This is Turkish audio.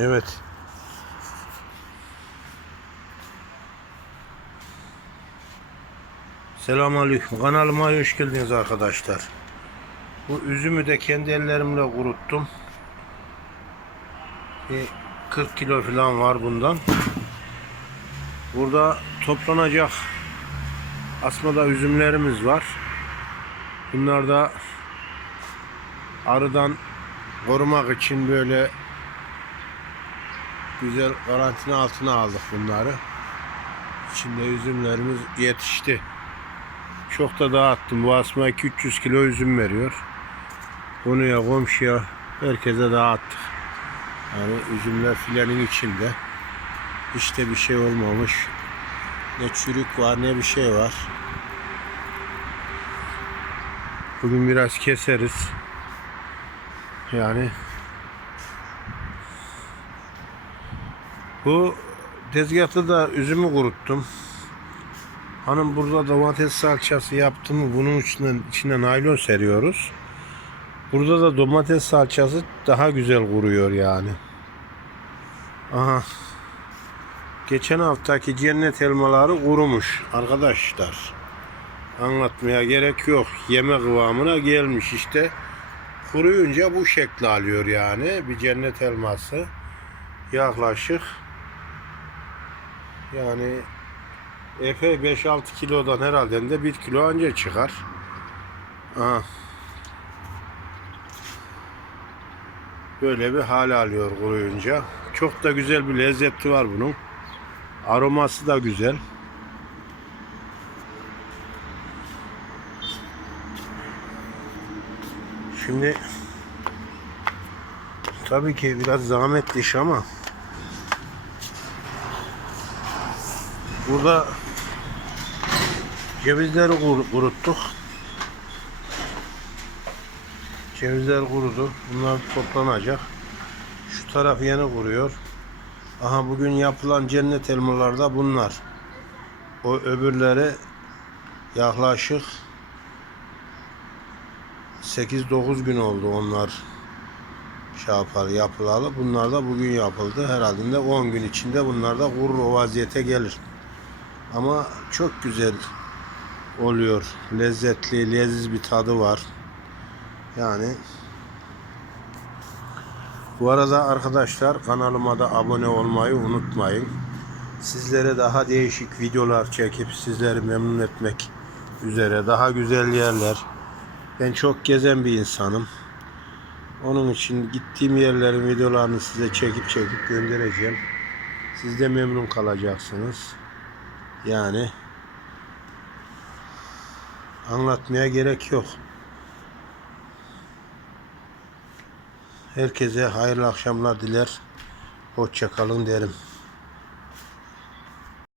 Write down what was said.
Evet. Selamünaleyküm. Kanalıma hoş geldiniz arkadaşlar. Bu üzümü de kendi ellerimle kuruttum. Bir 40 kilo falan var bundan. Burada toplanacak asmada üzümlerimiz var. Bunlar da arıdan korumak için böyle güzel karantina altına aldık bunları. İçinde üzümlerimiz yetişti. Çok da dağıttım. Bu asma 200 kilo üzüm veriyor. Konuya, komşuya, herkese dağıttık. Yani üzümler filenin içinde. Hiç de bir şey olmamış. Ne çürük var ne bir şey var. Bugün biraz keseriz. Yani bu tezgahta da üzümü kuruttum. Hanım burada domates salçası yaptı mı bunun içine, içine naylon seriyoruz. Burada da domates salçası daha güzel kuruyor yani. Aha. Geçen haftaki cennet elmaları kurumuş arkadaşlar. Anlatmaya gerek yok. Yeme kıvamına gelmiş işte. Kuruyunca bu şekli alıyor yani. Bir cennet elması. Yaklaşık yani epey 5-6 kilodan herhalde de 1 kilo anca çıkar. Aha. Böyle bir hal alıyor kuruyunca. Çok da güzel bir lezzeti var bunun. Aroması da güzel. Şimdi tabii ki biraz zahmetli iş ama burada cevizleri kur- kuruttuk. Cevizler kurudu. Bunlar toplanacak. Şu taraf yeni kuruyor. Aha bugün yapılan cennet elmaları da bunlar. O öbürleri yaklaşık 8-9 gün oldu onlar şey yapar yapılalı. Bunlar da bugün yapıldı. Herhalde de 10 gün içinde bunlar da kurur o vaziyete gelir. Ama çok güzel oluyor. Lezzetli, leziz bir tadı var. Yani bu arada arkadaşlar kanalıma da abone olmayı unutmayın. Sizlere daha değişik videolar çekip sizleri memnun etmek üzere daha güzel yerler. Ben çok gezen bir insanım. Onun için gittiğim yerlerin videolarını size çekip çekip göndereceğim. Siz de memnun kalacaksınız. Yani anlatmaya gerek yok. Herkese hayırlı akşamlar diler. Hoşça kalın derim.